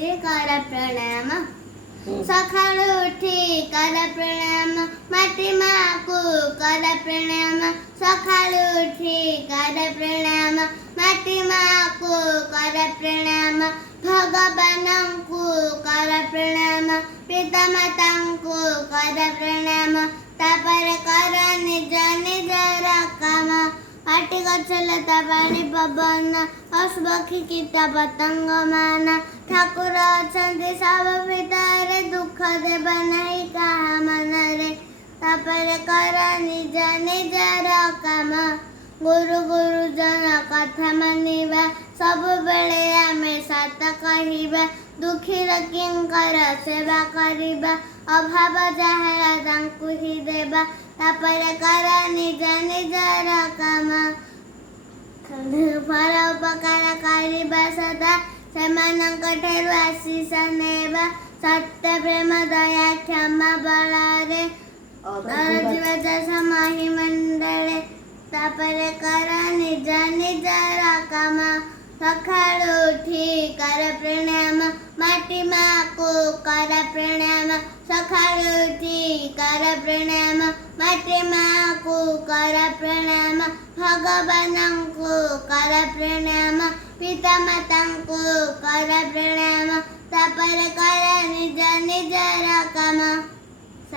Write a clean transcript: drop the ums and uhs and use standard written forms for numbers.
करुछि कर प्रणाम सकाळु उठी कर प्रणाम माटी माँ को कर प्रणाम सकाळु उठी कर प्रणाम माटी माँ को कर प्रणाम भगवान को कर प्रणाम पिता माता को कर प्रणाम तापर कर निज निजर काम माटी गछ लता पानी पवन पशुपक्षी कीट पतंग मान ठाकुर अछंती सब भितर दुख देव नहीं कहा मन रे तापर कर निज निजर काम गुरु गुरुजन कथा मानिबा सब बेले आमे सत कहिबा दुखी किंकर सेवा करिबा अभाव जहारा तांकु ही देबा तापर कर निज निजर काम पर उपकार करिबा सदा सेमानंक ठेरु आशीष नेबा सत्य प्रेम दया क्षमा बଳରେ जीवज समाहि मंडले तापर कर निज निजर काम सकाळु उठी कर प्रणाम माटी माँ को कर प्रणाम सकाळु उठी कर प्रणाम माटी माँ को कर प्रणाम भगवान को कर प्रणाम पिता माता को कर प्रणाम तापर कर निज निजर काम।